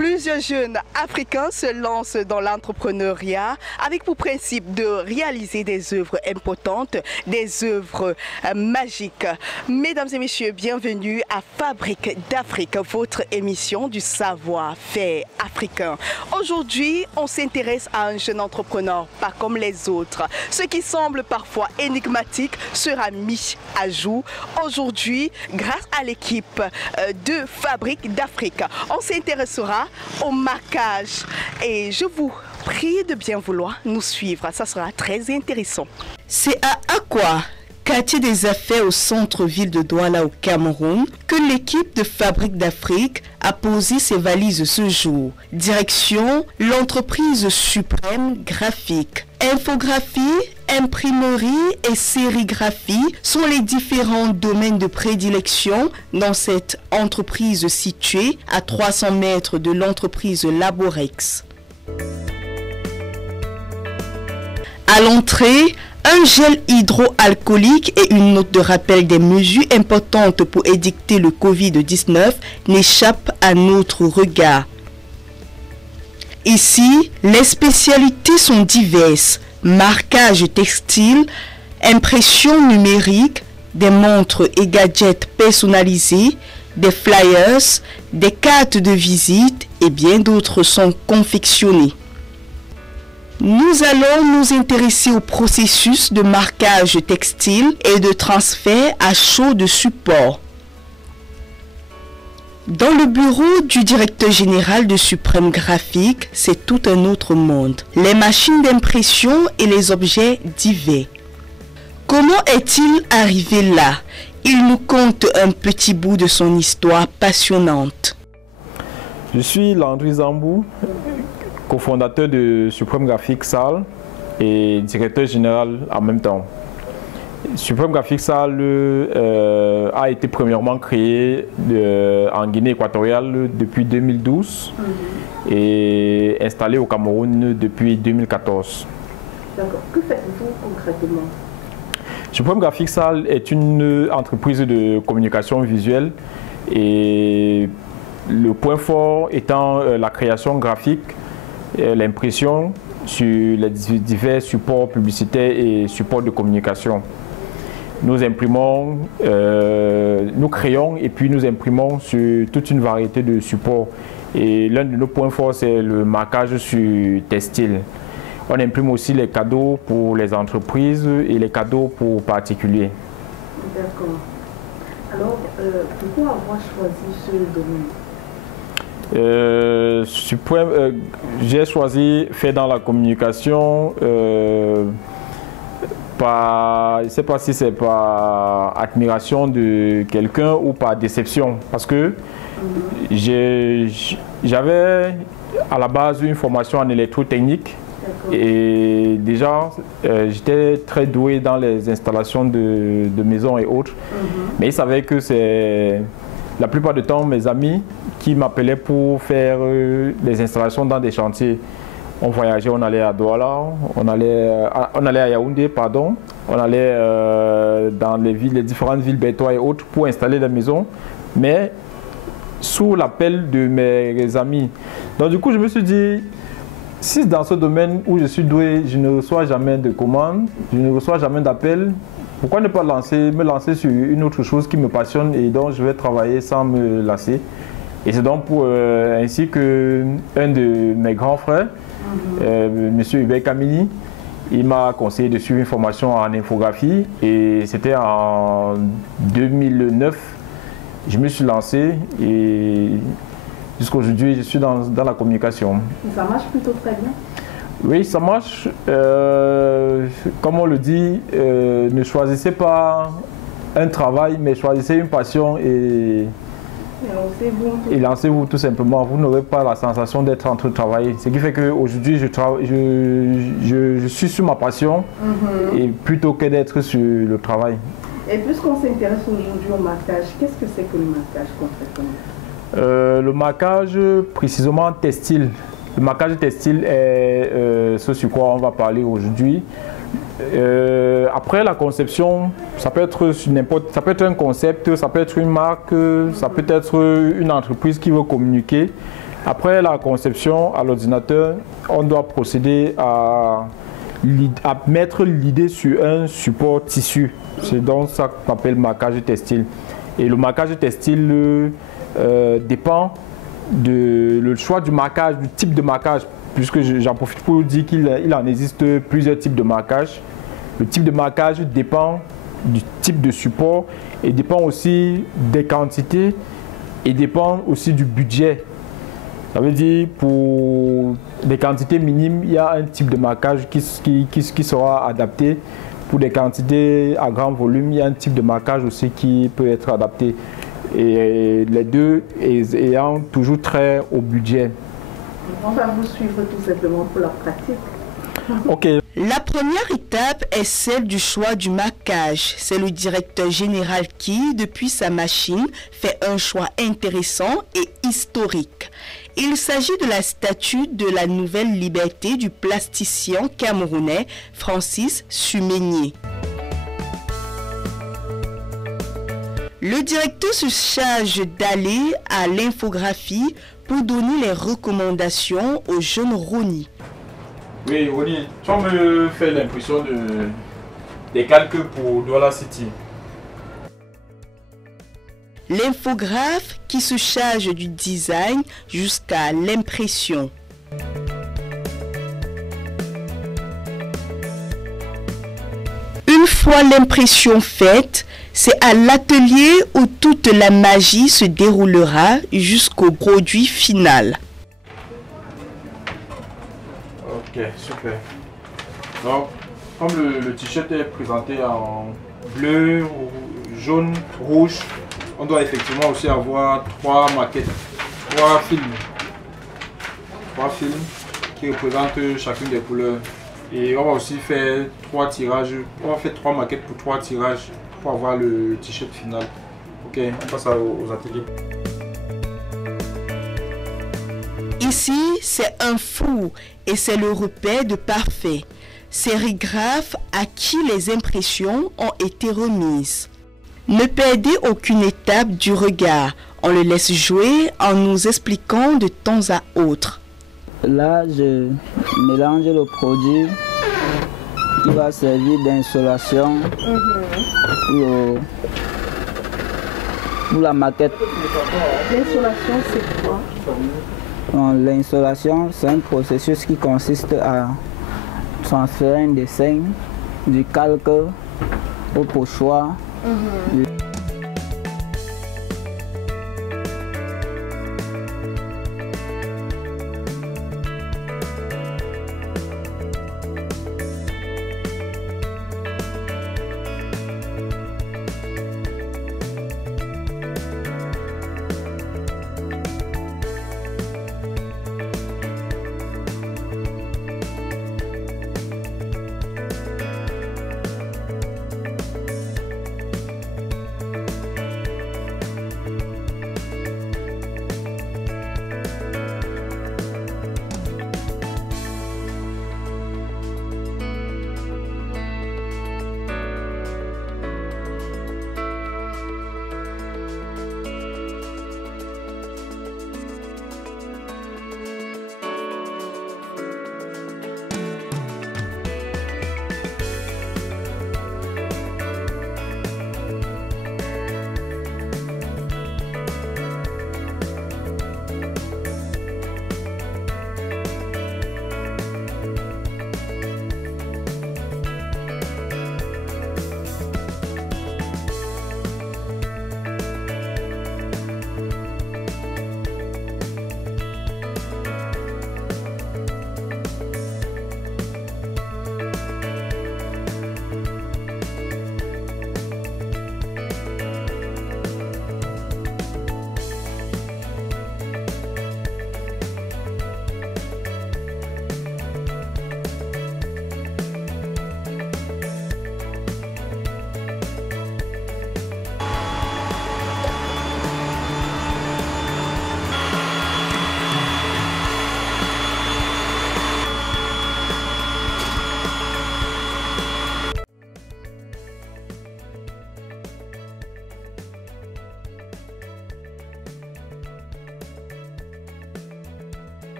Plusieurs jeunes africains se lancent dans l'entrepreneuriat avec pour principe de réaliser des œuvres importantes, des œuvres magiques. Mesdames et messieurs, bienvenue à Fabrique d'Afrique, votre émission du savoir-faire africain. Aujourd'hui, on s'intéresse à un jeune entrepreneur, pas comme les autres. Ce qui semble parfois énigmatique sera mis à jour aujourd'hui grâce à l'équipe de Fabrique d'Afrique. On s'intéressera au marquage et je vous prie de bien vouloir nous suivre, ça sera très intéressant. C'est à Akwa, quartier des affaires au centre-ville de Douala au Cameroun, que l'équipe de Fabrique d'Afrique a posé ses valises ce jour. Direction l'entreprise Suprême Graphique. Infographie, imprimerie et sérigraphie sont les différents domaines de prédilection dans cette entreprise située à 300 mètres de l'entreprise Laborex. À l'entrée, un gel hydroalcoolique et une note de rappel des mesures importantes pour édicter le Covid-19 n'échappent à notre regard. Ici, les spécialités sont diverses. Marquage textile, impression numérique, des montres et gadgets personnalisés, des flyers, des cartes de visite et bien d'autres sont confectionnés. Nous allons nous intéresser au processus de marquage textile et de transfert à chaud de support. Dans le bureau du directeur général de Suprême Graphique, c'est tout un autre monde. Les machines d'impression et les objets divers. Comment est-il arrivé là? Il nous conte un petit bout de son histoire passionnante. Je suis Landry Zambou, cofondateur de Suprême Graphique Salle et directeur général en même temps. Suprême Graphique Salle a été premièrement créé en Guinée équatoriale depuis 2012 et installé au Cameroun depuis 2014. D'accord. Que faites-vous concrètement? Suprême Graphique Salle est une entreprise de communication visuelle et le point fort étant la création graphique, l'impression sur les divers supports publicitaires et supports de communication. Nous imprimons, nous créons et puis nous imprimons sur toute une variété de supports. Et l'un de nos points forts, c'est le marquage sur textile. On imprime aussi les cadeaux pour les entreprises et les cadeaux pour particuliers. D'accord. Alors, pourquoi avoir choisi ce domaine? J'ai choisi faire dans la communication. Je ne sais pas si c'est par admiration de quelqu'un ou par déception, parce que j'avais à la base une formation en électrotechnique et déjà j'étais très doué dans les installations de maisons et autres, mais il savait que c'est la plupart du temps mes amis qui m'appelaient pour faire des installations dans des chantiers. On voyageait, on allait à Douala, on allait à Yaoundé, pardon. On allait dans les différentes villes Bétois et autres pour installer des maisons, mais sous l'appel de mes amis. Donc du coup, je me suis dit, si dans ce domaine où je suis doué, je ne reçois jamais de commandes, je ne reçois jamais d'appels, pourquoi ne pas me lancer sur une autre chose qui me passionne et dont je vais travailler sans me lasser. Et c'est donc ainsi que un de mes grands frères, M. Hubert Kamini, il m'a conseillé de suivre une formation en infographie et c'était en 2009. Je me suis lancé et jusqu'à aujourd'hui, je suis dans la communication. Ça marche plutôt très bien? Oui, ça marche. Comme on le dit, ne choisissez pas un travail, mais choisissez une passion et lancez-vous tout simplement. Vous n'aurez pas la sensation d'être en train de travailler. Ce qui fait qu'aujourd'hui, je suis sur ma passion et plutôt que d'être sur le travail. Et puisqu'on s'intéresse aujourd'hui au marquage, qu'est-ce que c'est que le marquage concrètement? Le marquage précisément textile. Le marquage textile est ce sur quoi on va parler aujourd'hui. Après la conception, ça peut être ça peut être un concept, ça peut être une marque, ça peut être une entreprise qui veut communiquer. Après la conception à l'ordinateur, on doit procéder à mettre l'idée sur un support tissu. C'est donc ça qu'on appelle marquage textile. Et le marquage textile dépend le choix du marquage, du type de marquage, puisque j'en profite pour vous dire qu'il en existe plusieurs types de marquage. Le type de marquage dépend du type de support et dépend aussi des quantités et dépend aussi du budget. Ça veut dire pour des quantités minimes, il y a un type de marquage qui sera adapté. Pour des quantités à grand volume, il y a un type de marquage aussi qui peut être adapté. Et les deux ayant toujours très au budget. On va vous suivre tout simplement pour la pratique. Ok. La première étape est celle du choix du marquage. C'est le directeur général qui, depuis sa machine, fait un choix intéressant et historique. Il s'agit de la statue de la nouvelle liberté du plasticien camerounais Francis Sumeigné. Le directeur se charge d'aller à l'infographie pour donner les recommandations au jeune Roni. Oui, Roni, tu vas me faire l'impression des calques pour Douala City. L'infographe qui se charge du design jusqu'à l'impression. Une fois l'impression faite, c'est à l'atelier où toute la magie se déroulera jusqu'au produit final. Ok, super. Donc, comme le t-shirt est présenté en bleu, jaune, rouge, on doit effectivement aussi avoir 3 maquettes, 3 films. 3 films qui représentent chacune des couleurs. Et on va aussi faire 3 tirages. On va faire 3 maquettes pour 3 tirages pour avoir le t-shirt final. Ok, on passe aux ateliers. Ici, c'est un four et c'est le repère de parfait. Sérigraphe à qui les impressions ont été remises. Ne perdez aucune étape du regard. On le laisse jouer en nous expliquant de temps à autre. Là, je mélange le produit qui va servir d'insolation pour la maquette. L'insolation, c'est quoi? L'insolation, c'est un processus qui consiste à transférer un dessin du calque au pochoir.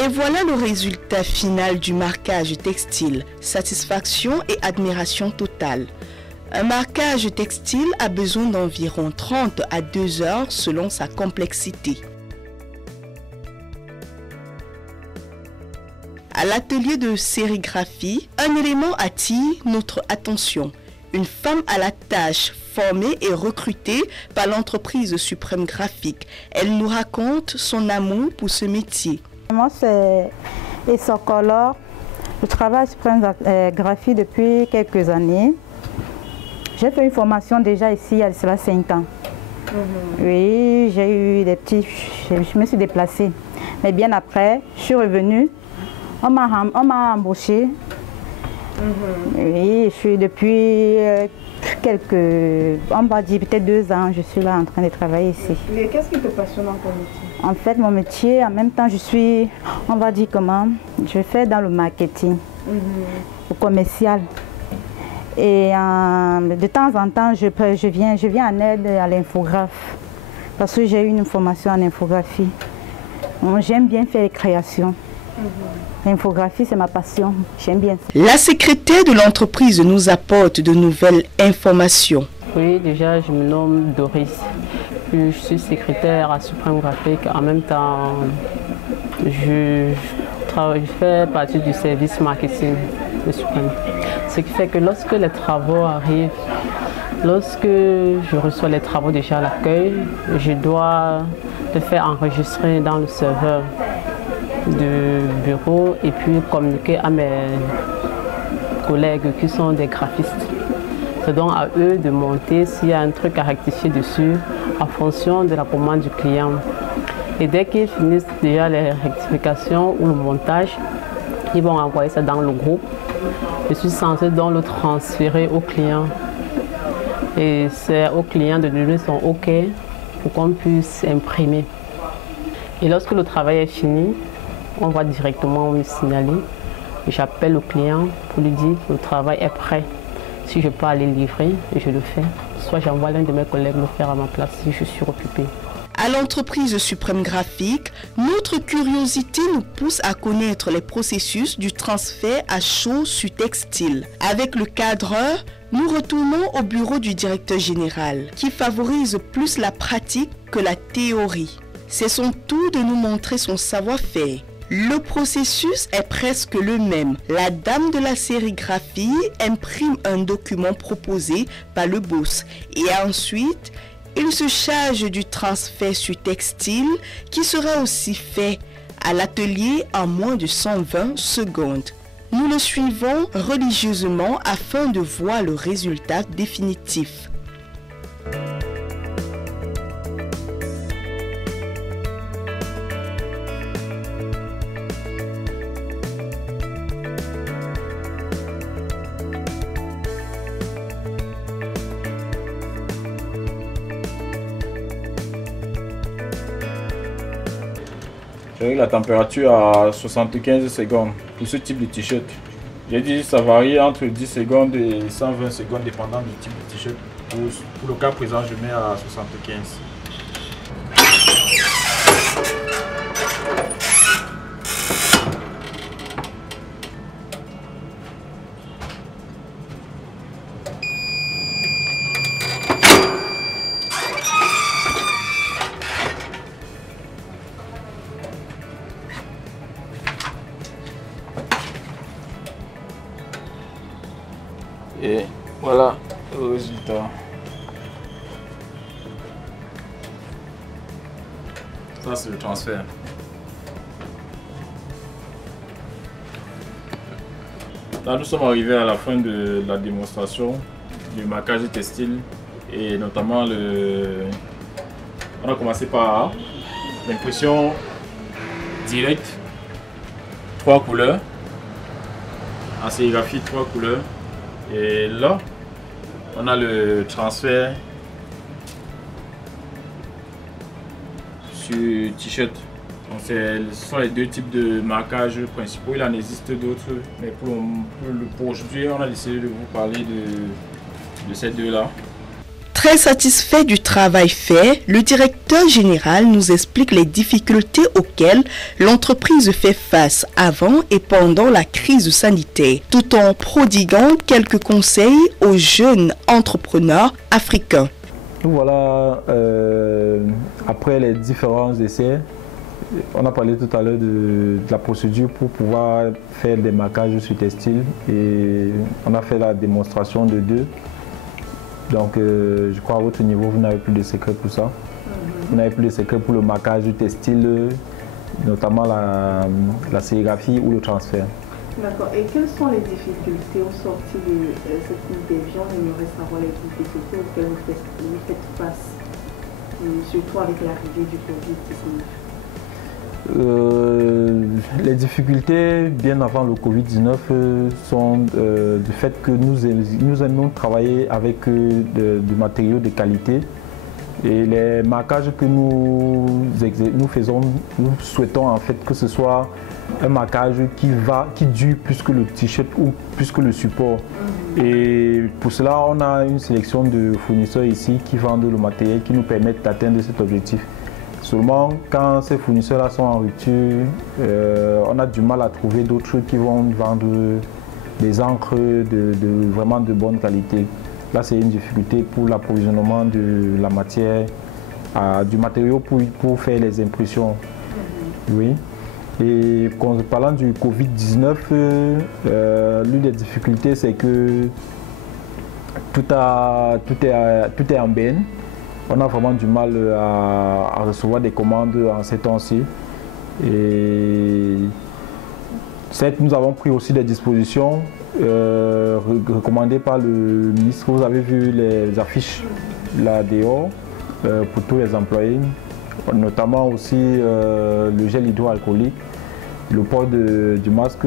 Et voilà le résultat final du marquage textile. Satisfaction et admiration totale. Un marquage textile a besoin d'environ 30 à 2 heures selon sa complexité. À l'atelier de sérigraphie, un élément attire notre attention. Une femme à la tâche, formée et recrutée par l'entreprise Suprême Graphique. Elle nous raconte son amour pour ce métier. Moi, c'est Issocolor. Je travaille à Suprême Graphique depuis quelques années. J'ai fait une formation déjà ici il y a cela 5 ans. Oui, j'ai eu des petits... Je me suis déplacée. Mais bien après, je suis revenue. On m'a embauchée. Oui, je suis depuis on va dire peut-être 2 ans, je suis là en train de travailler ici. Mais qu'est-ce qui te passionne dans ton métier? En fait, mon métier, en même temps, je suis, on va dire comment, je fais dans le marketing, au commercial. Et de temps en temps, je viens en aide à l'infographe, parce que j'ai eu une formation en infographie. J'aime bien faire les créations. L'infographie, c'est ma passion. J'aime bien ça. La secrétaire de l'entreprise nous apporte de nouvelles informations. Oui, déjà, je me nomme Doris. Je suis secrétaire à Suprême Graphique. En même temps, je fais partie du service marketing de Suprême. Ce qui fait que lorsque les travaux arrivent, lorsque je reçois les travaux déjà à l'accueil, je dois les faire enregistrer dans le serveur de bureau et puis communiquer à mes collègues qui sont des graphistes. C'est donc à eux de monter s'il y a un truc à rectifier dessus en fonction de la commande du client. Et dès qu'ils finissent déjà les rectifications ou le montage, ils vont envoyer ça dans le groupe. Je suis censée donc le transférer au client. Et c'est au client de donner son OK pour qu'on puisse imprimer. Et lorsque le travail est fini, on va directement me signaler. J'appelle le client pour lui dire que le travail est prêt. Si je peux aller livrer, je le fais. Soit j'envoie l'un de mes collègues le faire à ma place si je suis occupée. À l'entreprise Suprême Graphique, notre curiosité nous pousse à connaître les processus du transfert à chaud sur textile. Avec le cadreur, nous retournons au bureau du directeur général, qui favorise plus la pratique que la théorie. C'est son tour de nous montrer son savoir-faire. Le processus est presque le même. La dame de la sérigraphie imprime un document proposé par le boss et ensuite, il se charge du transfert sur textile qui sera aussi fait à l'atelier en moins de 120 secondes. Nous le suivons religieusement afin de voir le résultat définitif. J'ai la température à 75 secondes pour ce type de t-shirt. J'ai dit ça varie entre 10 secondes et 120 secondes dépendant du type de t-shirt. Pour le cas présent, je mets à 75. Et voilà le résultat. Ça, c'est le transfert. Là, nous sommes arrivés à la fin de la démonstration du marquage textile et notamment on a commencé par l'impression directe, 3 couleurs, en sérigraphie 3 couleurs. Et là, on a le transfert sur t-shirt. Ce sont les 2 types de marquages principaux. Il en existe d'autres, mais pour aujourd'hui, on a décidé de vous parler de ces 2-là. Très satisfait du travail fait, le directeur général nous explique les difficultés auxquelles l'entreprise fait face avant et pendant la crise sanitaire, tout en prodiguant quelques conseils aux jeunes entrepreneurs africains. Voilà, après les différents essais, on a parlé tout à l'heure de la procédure pour pouvoir faire des marquages sur textile et on a fait la démonstration de 2. Donc je crois à votre niveau, vous n'avez plus de secret pour ça. Vous n'avez plus de secret pour le marquage du textile, notamment la sérigraphie ou le transfert. D'accord. Et quelles sont les difficultés au sortir de cette interview? On aimerait savoir les difficultés auxquelles vous faites face, surtout avec l'arrivée du Covid-19. Les difficultés, bien avant le Covid-19, sont du fait que nous aimons travailler avec du matériau de qualité. Et les marquages que nous faisons, nous souhaitons en fait que ce soit un marquage qui dure plus que le t-shirt ou plus que le support. Et pour cela, on a une sélection de fournisseurs ici qui vendent le matériel qui nous permettent d'atteindre cet objectif. Seulement, quand ces fournisseurs-là sont en rupture, on a du mal à trouver d'autres qui vont vendre des encres vraiment de bonne qualité. Là, c'est une difficulté pour l'approvisionnement de la matière, du matériau pour faire les impressions. Oui. Et parlant du Covid-19, l'une des difficultés, c'est que tout est en berne. On a vraiment du mal à recevoir des commandes en ces temps-ci. Et certes, nous avons pris aussi des dispositions recommandées par le ministre. Vous avez vu les affiches là dehors pour tous les employés, notamment aussi le gel hydroalcoolique, le port du masque.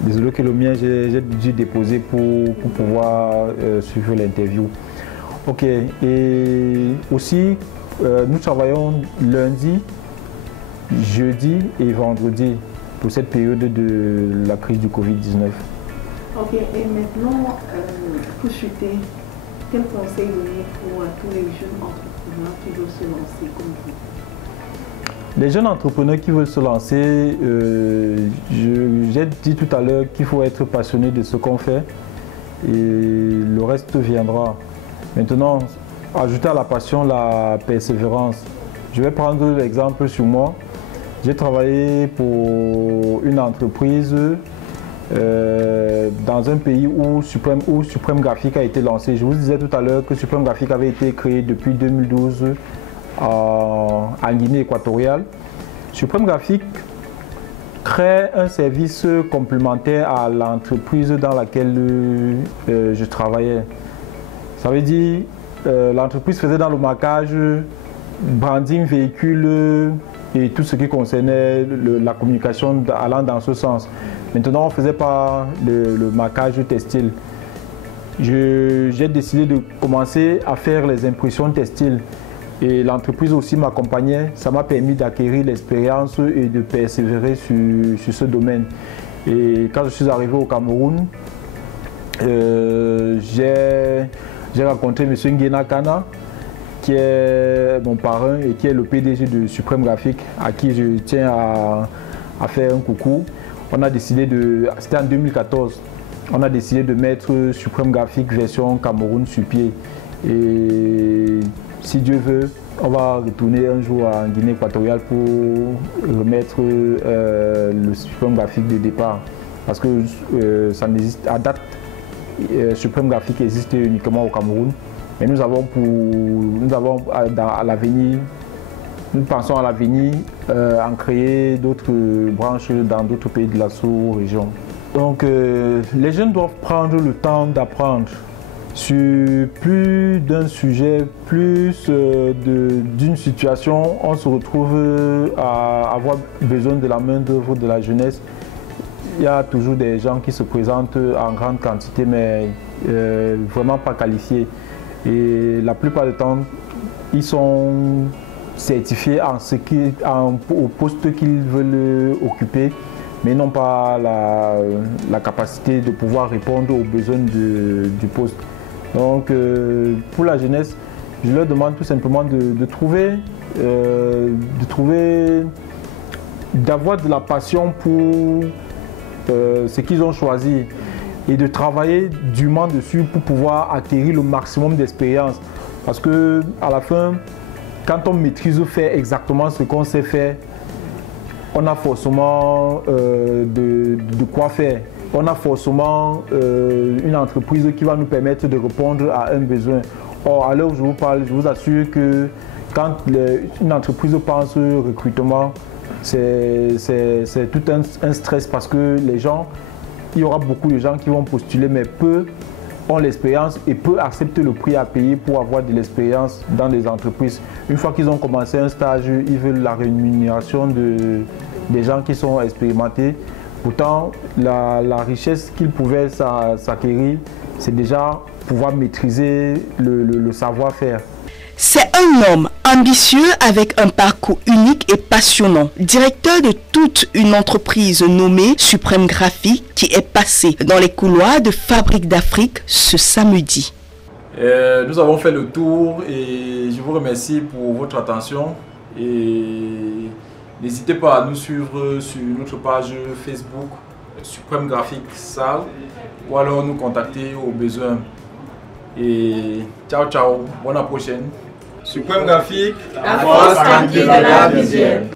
Désolé que le mien, j'ai dû déposer pour pouvoir suivre l'interview. Ok, et aussi nous travaillons lundi, jeudi et vendredi pour cette période de la crise du Covid-19. Ok, et maintenant, pour chuter, quel conseil donner pour tous les jeunes entrepreneurs qui veulent se lancer comme vous? Les jeunes entrepreneurs qui veulent se lancer, j'ai dit tout à l'heure qu'il faut être passionné de ce qu'on fait et le reste viendra. Maintenant, ajouter à la passion la persévérance. Je vais prendre l'exemple sur moi. J'ai travaillé pour une entreprise dans un pays où Supreme Graphic a été lancé. Je vous disais tout à l'heure que Supreme Graphic avait été créé depuis 2012 en Guinée équatoriale. Supreme Graphic crée un service complémentaire à l'entreprise dans laquelle je travaillais. Ça veut dire l'entreprise faisait dans le marquage, branding, véhicule et tout ce qui concernait la communication allant dans ce sens. Maintenant, on ne faisait pas le marquage textile. J'ai décidé de commencer à faire les impressions textiles. Et l'entreprise aussi m'accompagnait. Ça m'a permis d'acquérir l'expérience et de persévérer sur ce domaine. Et quand je suis arrivé au Cameroun, j'ai rencontré M. Nguena Kana, qui est mon parrain et qui est le PDG de Supreme Graphic, à qui je tiens à faire un coucou. On a décidé c'était en 2014, on a décidé de mettre Supreme Graphic version Cameroun sur pied. Et si Dieu veut, on va retourner un jour en Guinée équatoriale pour remettre le Supreme Graphic de départ. Parce que ça n'existe à date. Supreme Graphic existe uniquement au Cameroun, mais nous pensons à l'avenir en créer d'autres branches dans d'autres pays de la sous-région. Donc les jeunes doivent prendre le temps d'apprendre sur plus d'un sujet, plus d'une situation. On se retrouve à avoir besoin de la main-d'œuvre de la jeunesse. Il y a toujours des gens qui se présentent en grande quantité, mais vraiment pas qualifiés. Et la plupart du temps, ils sont certifiés au poste qu'ils veulent occuper, mais n'ont pas la capacité de pouvoir répondre aux besoins du poste. Donc, pour la jeunesse, je leur demande tout simplement d'avoir de la passion pour ce qu'ils ont choisi et de travailler durement dessus pour pouvoir acquérir le maximum d'expérience. Parce que à la fin, quand on maîtrise fait exactement ce qu'on sait faire, on a forcément de quoi faire. On a forcément une entreprise qui va nous permettre de répondre à un besoin. Or, à l'heure où je vous parle, je vous assure que quand une entreprise pense au recrutement, c'est tout un stress parce que les gens, il y aura beaucoup de gens qui vont postuler, mais peu ont l'expérience et peu acceptent le prix à payer pour avoir de l'expérience dans des entreprises. Une fois qu'ils ont commencé un stage, ils veulent la rémunération des gens qui sont expérimentés. Pourtant, la richesse qu'ils pouvaient s'acquérir, c'est déjà pouvoir maîtriser le savoir-faire. C'est un homme ambitieux avec un parcours unique et passionnant, directeur de toute une entreprise nommée Suprême Graphique qui est passé dans les couloirs de Fabrique d'Afrique ce samedi. Nous avons fait le tour et je vous remercie pour votre attention et n'hésitez pas à nous suivre sur notre page Facebook Suprême Graphique Salle ou alors nous contacter au besoin. Et ciao ciao, bonne à la prochaine. Suprême Graphique, la force tranquille de la visuelle.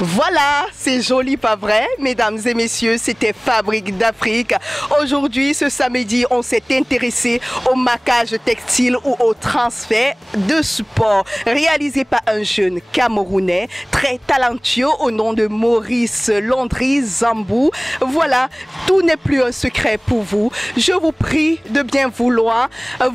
Voilà, c'est joli, pas vrai? Mesdames et messieurs, c'était Fabrique d'Afrique. Aujourd'hui, ce samedi, on s'est intéressé au maquage textile ou au transfert de support réalisé par un jeune Camerounais très talentueux au nom de Maurice Landry Zambou. Voilà, tout n'est plus un secret pour vous. Je vous prie de bien vouloir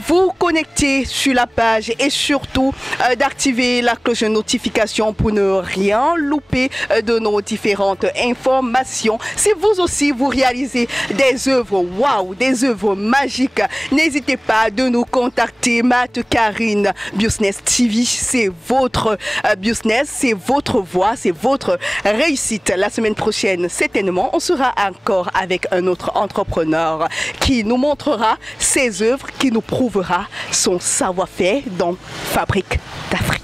vous connecter sur la page et surtout d'activer la cloche de notification pour ne rien louper de nos différentes informations. Si vous aussi vous réalisez des œuvres waouh, des œuvres magiques, n'hésitez pas de nous contacter. Matt Karine Business TV, c'est votre business, c'est votre voix, c'est votre réussite. La semaine prochaine, certainement, on sera encore avec un autre entrepreneur qui nous montrera ses œuvres, qui nous prouvera son savoir-faire dans Fabrique d'Afrique.